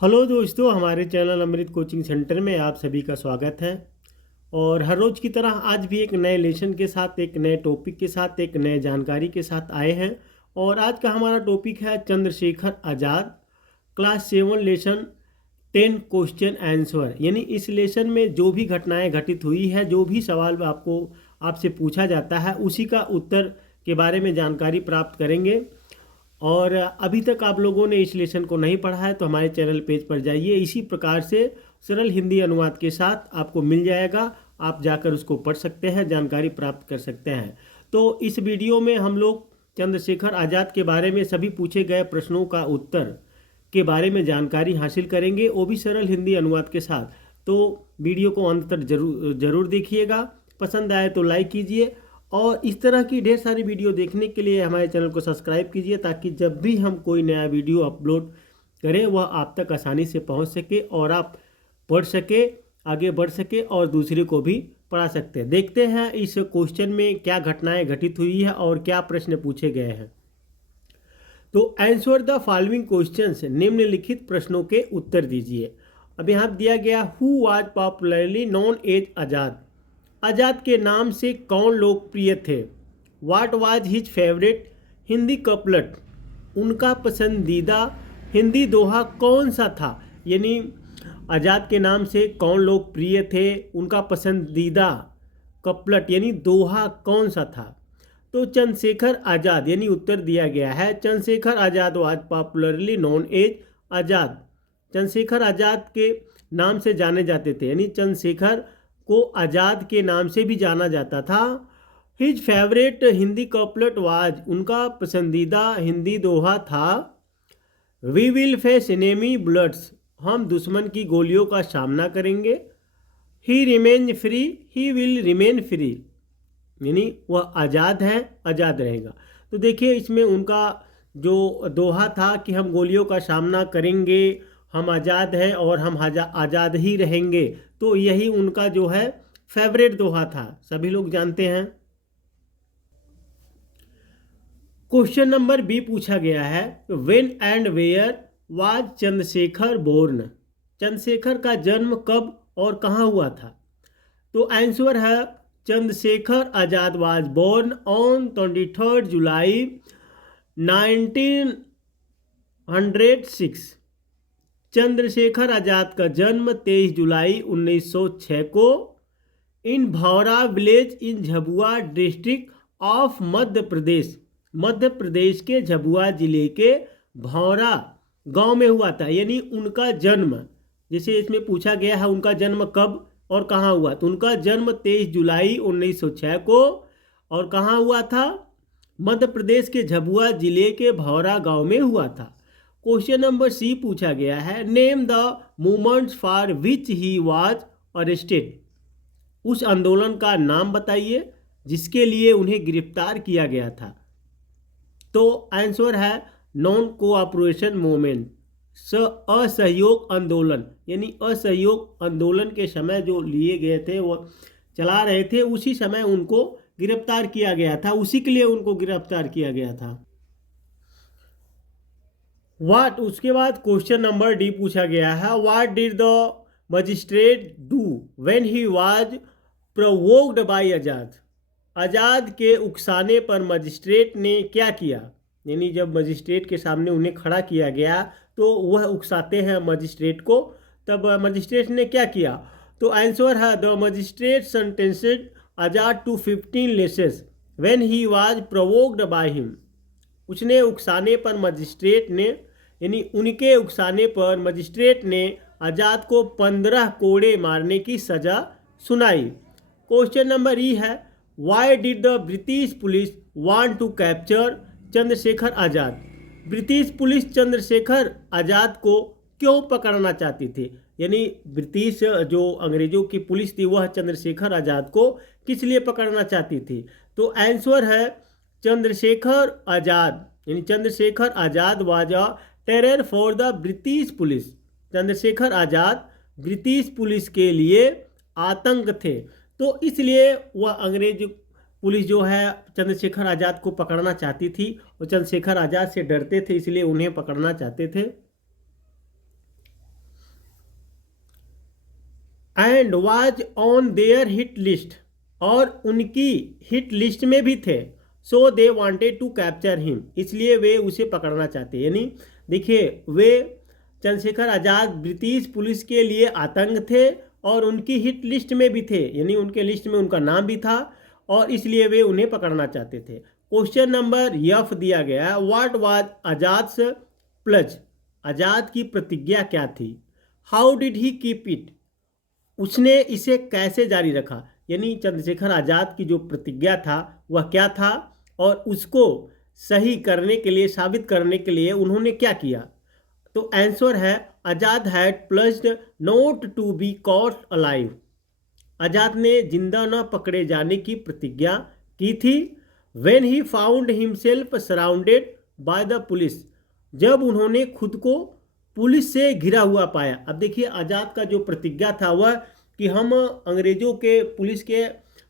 Hello दोस्तों, हमारे channel अमृत coaching centre में आप सभी का स्वागत है। और हर रोज़ की तरह आज भी एक नए लेसन के साथ, एक नए टॉपिक के साथ, एक नए जानकारी के साथ आए हैं। और आज का हमारा टॉपिक है चंद्रशेखर आज़ाद, क्लास 7 लेसन 10 क्वेश्चन आंसर। यानी इस लेसन में जो भी घटनाएं घटित हुई है, जो भी सवाल आपसे पूछा जाता है, उसी का उत्तर के बारे में जानकारी प्राप्त करेंगे। और अभी तक आप लोगों ने इस लेसन को नहीं पढ़ा है तो हमारे चैनल पेज पर जाइए। इसी प्रकार से सरल हिंदी अनुवाद के साथ आपको मिल जाएगा, आप जाकर उसको पढ़ सकते हैं, जानकारी प्राप्त कर सकते हैं। तो इस वीडियो में हम लोग चंद्रशेखर आज़ाद के बारे में सभी पूछे गए प्रश्नों का उत्तर के बारे में जानकारी हासिल करेंगे, वो भी सरल हिंदी अनुवाद के साथ। तो वीडियो को अंत तक जरूर देखिएगा। पसंद आए तो लाइक कीजिए और इस तरह की ढेर सारी वीडियो देखने के लिए हमारे चैनल को सब्सक्राइब कीजिए, ताकि जब भी हम कोई नया वीडियो अपलोड करें वह आप तक आसानी से पहुंच सके और आप पढ़ सके, आगे बढ़ सके और दूसरे को भी पढ़ा सकते हैं। देखते हैं इस क्वेश्चन में क्या घटनाएं घटित हुई है और क्या प्रश्न पूछे गए हैं। तो आंसर द फॉलोइंग क्वेश्चंस, निम्नलिखित प्रश्नों के उत्तर दीजिए। अब यहाँ दिया गया who was popularly known as Azad. Azad के नाम से कौन लोकप्रिय थे। What was his favourite Hindi couplet, उनका पसंदीदा हिंदी दोहा कौन सा था। यानी आज़ाद के नाम से कौन लोकप्रिय थे, उनका पसंदीदा कपलेट यानी दोहा कौन सा था। तो चंद्रशेखर आज़ाद, यानी उत्तर दिया गया है Chandrashekhar Azad was popularly known as आज़ाद। चंद्रशेखर आज़ाद के नाम से जाने जाते थे, यानी चंद्रशेखर को आज़ाद के नाम से भी जाना जाता था। His favourite Hindi couplet was, उनका पसंदीदा हिंदी दोहा था we will face enemy bloods, हम दुश्मन की गोलियों का सामना करेंगे। He remain free, he will remain free, यानी वह आज़ाद है, आज़ाद रहेगा। तो देखिए इसमें उनका जो दोहा था कि हम गोलियों का सामना करेंगे, हम आज़ाद हैं और हम आज़ाद ही रहेंगे, तो यही उनका जो है फेवरेट दोहा था, सभी लोग जानते हैं। क्वेश्चन नंबर बी पूछा गया है when and where was Chandrashekhar born, Chandrashekhar का जन्म कब और कहाँ हुआ था। तो आंसर है Chandrashekhar Azad was born on 23 जुलाई 1906। चंद्रशेखर आज़ाद का जन्म 23 जुलाई 1906 को in Bhaura village in Jhabua district of Madhya Pradesh, Madhya Pradesh के झबुआ जिले के भौरा गांव में हुआ था। यानी उनका जन्म, जैसे इसमें पूछा गया है उनका जन्म कब और कहाँ हुआ, तो उनका जन्म 23 जुलाई 1906 को और कहाँ हुआ था, मध्य प्रदेश के झबुआ जिले के भौरा गांव में हुआ था। क्वेश्चन नंबर सी पूछा गया है name the movements for which he was arrested, उस आंदोलन का नाम बताइए जिसके लिए उन्हें गिरफ्तार किया गया था। तो आंसर है नॉन कोऑपरेशन मूवमेंट, असहयोग आंदोलन। यानी असहयोग आंदोलन के समय जो लिए गए थे, वो चला रहे थे, उसी समय उनको गिरफ्तार किया गया था, उसी के लिए उनको गिरफ्तार किया गया था। वाट, उसके बाद क्वेश्चन नंबर डी पूछा गया है what did the magistrate do when he was provoked by Azad, Azad के उकसाने पर मजिस्ट्रेट ने क्या किया। यानी जब मजिस्ट्रेट के सामने उन्हें खड़ा किया गया तो वह उकसाते हैं मजिस्ट्रेट को, तब मजिस्ट्रेट ने क्या किया। तो आंसर है the magistrate sentenced Azad to 15 lashes when he was provoked by him, उसने उकसाने पर मजिस्ट्रेट ने, यानी उनके उकसाने पर मजिस्ट्रेट ने आज़ाद को 15 कोड़े मारने की सज़ा सुनाई। क्वेश्चन नंबर ई है why did the British police want to capture Chandrashekhar Azad, British police Chandrashekhar Azad को क्यों पकड़ना चाहती थी। यानी ब्रिटिश जो अंग्रेजों की पुलिस थी वह चंद्रशेखर आज़ाद को किस लिए पकड़ना चाहती थी। तो आंसर है चंद्रशेखर आज़ाद, यानी Chandrashekhar Azad was a terror for the British police, Chandrashekhar Azad British police के लिए आतंक थे, तो इसलिए वह अंग्रेज पुलिस जो है चंद्रशेखर आज़ाद को पकड़ना चाहती थी और चंद्रशेखर आज़ाद से डरते थे, इसलिए उन्हें पकड़ना चाहते थे। And was on their hit list, और उनकी हिट लिस्ट में भी थे। So they wanted to capture him, इसलिए वे उसे पकड़ना चाहते। यानी देखिए, वे चंद्रशेखर आज़ाद ब्रिटिश पुलिस के लिए आतंक थे और उनकी हिट लिस्ट में भी थे, यानी उनके लिस्ट में उनका नाम भी था और इसलिए वे उन्हें पकड़ना चाहते थे। क्वेश्चन नंबर यफ दिया गया है, व्हाट वाज आज़ाद्स प्लज, आज़ाद की प्रतिज्ञा क्या थी। How did he keep it, उसने इसे कैसे जारी रखा। यानी चंद्रशेखर आज़ाद की जो प्रतिज्ञा था वह क्या था और उसको सही करने के लिए, साबित करने के लिए उन्होंने क्या किया। तो आंसर है, Azad had pledged not to be caught alive, Azad ने जिंदा न पकड़े जाने की प्रतिज्ञा की थी। When he found himself surrounded by the police, जब उन्होंने खुद को पुलिस से घिरा हुआ पाया। अब देखिए, आज़ाद का जो प्रतिज्ञा था वह कि हम अंग्रेजों के पुलिस के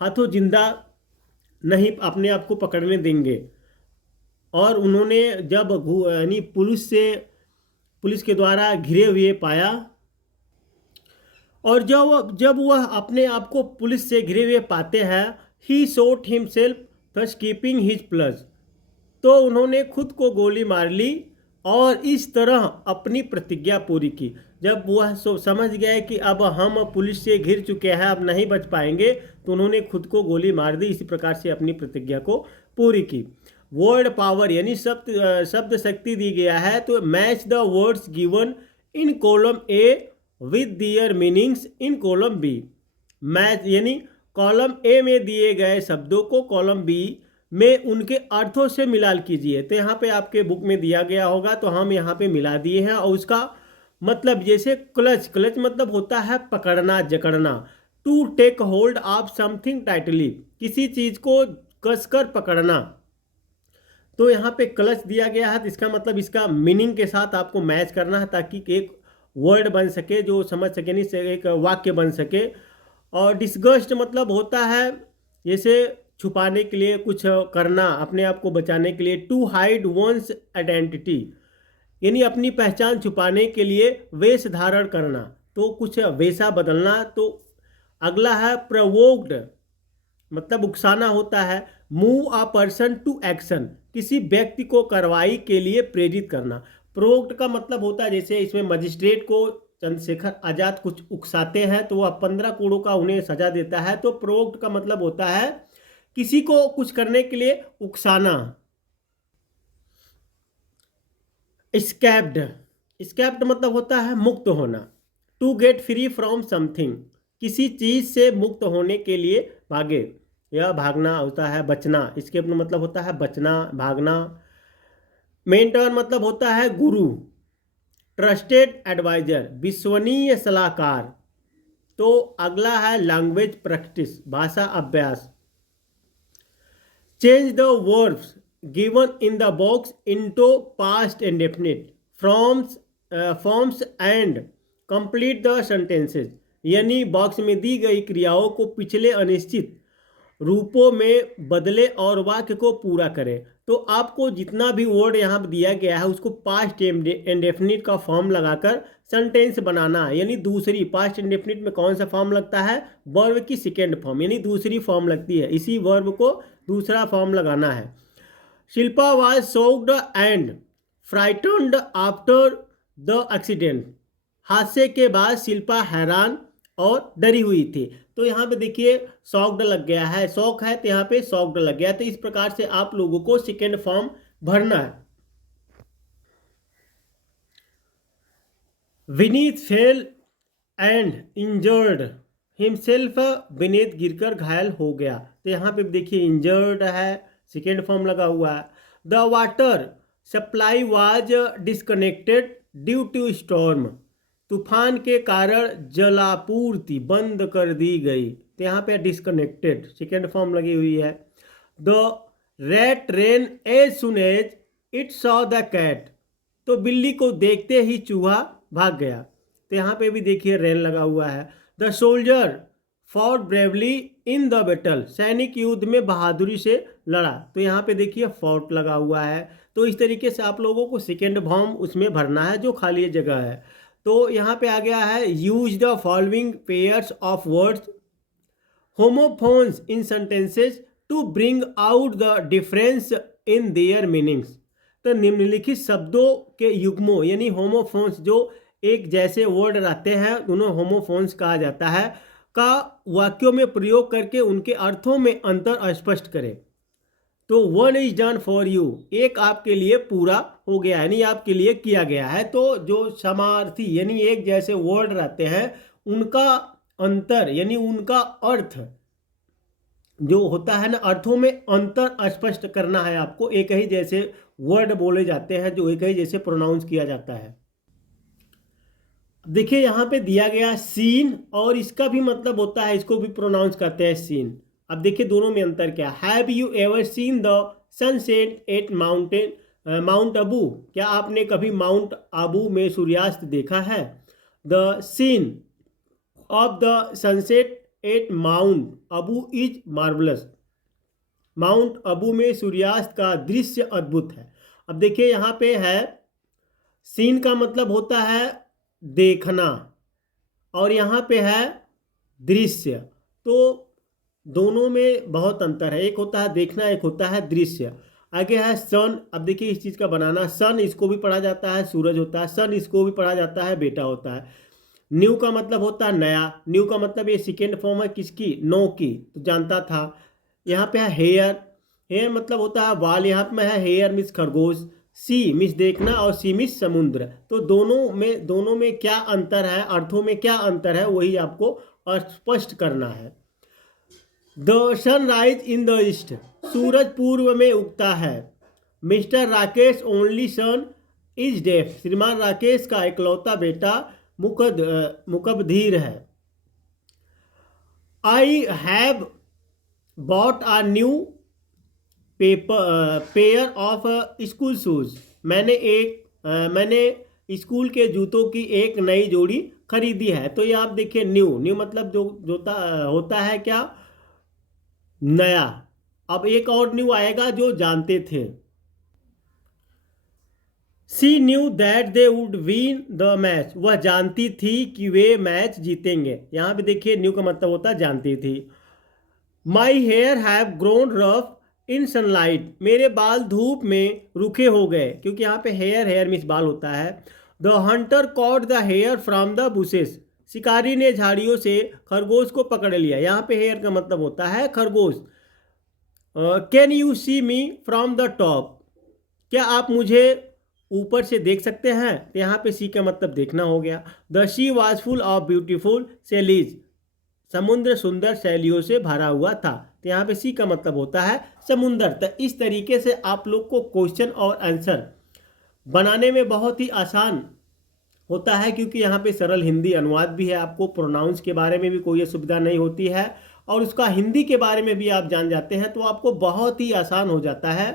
हाथों जिंदा नहीं अपने आप को पकड़ने देंगे, और उन्होंने जब यानी पुलिस के द्वारा घिरे हुए पाया, और जब वह अपने आप को पुलिस से घिरे हुए पाते हैं, he shot himself thus keeping his pledge, तो उन्होंने खुद को गोली मार ली और इस तरह अपनी प्रतिज्ञा पूरी की। जब वह समझ गए कि अब हम पुलिस से घिर चुके हैं, अब नहीं बच पाएंगे, तो उन्होंने खुद को गोली मार दी। इसी प्रकार से अपनी प्रतिज्ञा को पूरी की। वर्ड पावर यानी शब्द शक्ति दी गया है, तो match the words given in column A with their meanings in column B. Match यानी कॉलम ए में दिए गए शब्दों को कॉलम बी में उनके अर्थों से मिलान कीजिए। तो यहाँ पे आपके बुक में दिया गया होगा, तो हम यहाँ पे मिला दिए हैं। और उसका मतलब, जैसे क्लच, क्लच मतलब होता है पकड़ना, जकड़ना। To take hold of something tightly, किसी चीज को कसकर पकड़ना। तो यहाँ पे क्लच दिया गया है, तो इसका मतलब इसका मीनिंग के साथ आपको मैच करना है ताकि एक वर्ड बन सके जो समझ सके, नहीं एक वाक्य बन सके। और डिस्गस्ट मतलब होता है जैसे छुपाने के लिए कुछ करना, अपने आप को बचाने के लिए। टू हाइड वंस आइडेंटिटी यानी अपनी पहचान छुपाने के लिए वेश धारण करना, तो कुछ वेशा बदलना। तो अगला है प्रोवोक्ड, मतलब उकसाना होता है। Move a person to action, किसी व्यक्ति को कार्रवाई के लिए प्रेरित करना। प्रोवोक्ड का मतलब होता है, जैसे इसमें मजिस्ट्रेट को चंद्रशेखर आज़ाद कुछ उकसाते हैं तो वह 15 करोड़ का उन्हें सजा देता है। तो प्रोवोक्ड का मतलब होता है किसी को कुछ करने के लिए उकसाना। स्कैप्ड, स्कैप्ड मतलब होता है मुक्त होना। To get free from something, किसी चीज से मुक्त होने के लिए भागे, यह भागना होता है बचना। स्केप मतलब होता है बचना, भागना। मेंटर मतलब होता है गुरु। ट्रस्टेड एडवाइजर, विश्वसनीय सलाहकार। तो अगला है लैंग्वेज प्रैक्टिस, भाषा अभ्यास। Change the verbs given in the box into past indefinite forms and complete the sentences, यानी बॉक्स में दी गई क्रियाओं को पिछले अनिश्चित रूपों में बदले और वाक्य को पूरा करें। तो आपको जितना भी वर्ड यहाँ पर दिया गया है उसको पास्ट इंडेफिनिट का फॉर्म लगाकर सेंटेंस बनाना है। यानी दूसरी, पास्ट इंडेफिनिट में कौन सा फॉर्म लगता है, वर्ब की सेकेंड फॉर्म, यानी दूसरी फॉर्म लगती है। इसी वर्ब को दूसरा फॉर्म लगाना है। Shilpa was shocked and frightened after the accident, हादसे के बाद शिल्पा हैरान और डरी हुई थी। तो यहाँ पे देखिए शॉक्ड लग गया है, शॉक है तो यहाँ पे शॉक्ड लग गया। तो इस प्रकार से आप लोगों को सेकेंड फॉर्म भरना है। Vineet fail and injured himself, Vineet गिरकर घायल हो गया। तो यहाँ पे देखिए इंजर्ड है, सेकेंड फॉर्म लगा हुआ है। The water supply was disconnected due to storm, तूफान के कारण जलापूर्ति बंद कर दी गई। तो यहाँ पे डिस्कनेक्टेड सेकेंड फॉर्म लगी हुई है। The rat ran as soon as it saw the cat, तो बिल्ली को देखते ही चूहा भाग गया। तो यहाँ पे भी देखिए रेन लगा हुआ है। The soldier fought bravely in the battle, सैनिक युद्ध में बहादुरी से लड़ा। तो यहाँ पे देखिए फॉट लगा हुआ है। तो इस तरीके से आप लोगों को सेकेंड फॉर्म उसमें भरना है जो खाली जगह है। तो यहाँ पे आ गया है use the following pairs of words homophones in sentences to bring out the difference in their meanings. तो निम्नलिखित शब्दों के युग्मों यानी होमोफोन्स जो एक जैसे वर्ड रहते हैं उन्हें होमोफोन्स कहा जाता है का वाक्यों में प्रयोग करके उनके अर्थों में अंतर स्पष्ट करें। तो one is done for you, एक आपके लिए पूरा हो गया यानी आपके लिए किया गया है। तो जो समार्थी यानी एक जैसे वर्ड रहते हैं उनका अंतर यानी उनका अर्थ जो होता है ना, अर्थों में अंतर स्पष्ट करना है आपको। एक ही जैसे वर्ड बोले जाते हैं जो एक ही जैसे प्रोनाउंस किया जाता है। देखिए यहाँ पे दिया गया सीन और इसका भी मतलब होता है, इसको भी प्रोनाउंस करते हैं सीन। अब देखिए दोनों में अंतर क्या। Have you ever seen the sunset at Mount Abu, क्या आपने कभी माउंट आबू में सूर्यास्त देखा है। The scene of the sunset at Mount Abu is marvellous, Mount Abu में सूर्यास्त का दृश्य अद्भुत है। अब देखिए यहाँ पे है सीन का मतलब होता है देखना और यहाँ पे है दृश्य। तो दोनों में बहुत अंतर है, एक होता है देखना एक होता है दृश्य। आगे है सन। अब देखिए इस चीज़ का बनाना, सन इसको भी पढ़ा जाता है सूरज होता है, सन इसको भी पढ़ा जाता है बेटा होता है। न्यू का मतलब होता है नया, न्यू का मतलब ये सेकेंड फॉर्म है किसकी, नो की, तो जानता था। यहाँ पे है हेयर, हेयर मतलब होता है बाल, यहाँ पे है हेयर मिस खरगोश, सी मिस देखना और सी मिस समुद्र। तो दोनों में क्या अंतर है, अर्थों में क्या अंतर है वही आपको स्पष्ट करना है। The sun rise in the east, सूरज पूर्व में उगता है। Mister Rakesh only son is deaf, श्रीमान राकेश का इकलौता बेटा मुकबधीर है। I have bought a new pair of school shoes, मैंने स्कूल के जूतों की एक नई जोड़ी खरीदी है। तो ये आप देखिए न्यू मतलब जो होता है क्या, नया। अब एक और न्यू आएगा जो जानते थे। She knew that they would win the match, वह जानती थी कि वे मैच जीतेंगे। यहाँ पे देखिए न्यू का मतलब होता है जानती थी। My hair have grown rough in sunlight, मेरे बाल धूप में रूखे हो गए, क्योंकि यहाँ पे हेयर मीन्स बाल होता है। The hunter caught the hare from the bushes, शिकारी ने झाड़ियों से खरगोश को पकड़ लिया। यहाँ पे हेयर का मतलब होता है खरगोश। Can you see me from the top, क्या आप मुझे ऊपर से देख सकते हैं। तो यहाँ पे सी का मतलब देखना हो गया। The sea was full of beautiful shells, समुद्र सुंदर शैलियों से भरा हुआ था। तो यहाँ पे सी का मतलब होता है समुंदर। तो इस तरीके से आप लोग को क्वेश्चन और आंसर बनाने में बहुत ही आसान होता है, क्योंकि यहाँ पे सरल हिंदी अनुवाद भी है। आपको प्रोनाउंस के बारे में भी कोई असुविधा नहीं होती है और उसका हिंदी के बारे में भी आप जान जाते हैं, तो आपको बहुत ही आसान हो जाता है।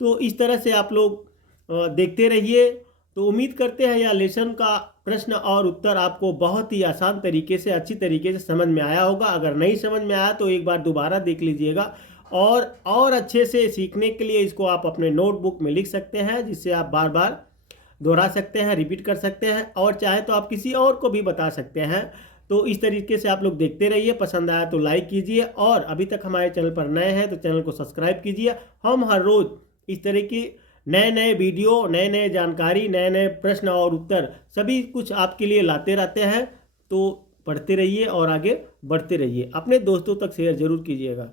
तो इस तरह से आप लोग देखते रहिए। तो उम्मीद करते हैं यह लेसन का प्रश्न और उत्तर आपको बहुत ही आसान तरीके से अच्छी तरीके से समझ में आया होगा। अगर नहीं समझ में आया तो एक बार दोबारा देख लीजिएगा और अच्छे से सीखने के लिए इसको आप अपने नोटबुक में लिख सकते हैं, जिससे आप बार बार दोहरा सकते हैं, रिपीट कर सकते हैं, और चाहे तो आप किसी और को भी बता सकते हैं। तो इस तरीके से आप लोग देखते रहिए। पसंद आया तो लाइक कीजिए और अभी तक हमारे चैनल पर नए हैं तो चैनल को सब्सक्राइब कीजिए। हम हर रोज़ इस तरह की नए वीडियो, नए जानकारी, नए प्रश्न और उत्तर सभी कुछ आपके लिए लाते रहते हैं। तो पढ़ते रहिए और आगे बढ़ते रहिए। अपने दोस्तों तक शेयर जरूर कीजिएगा।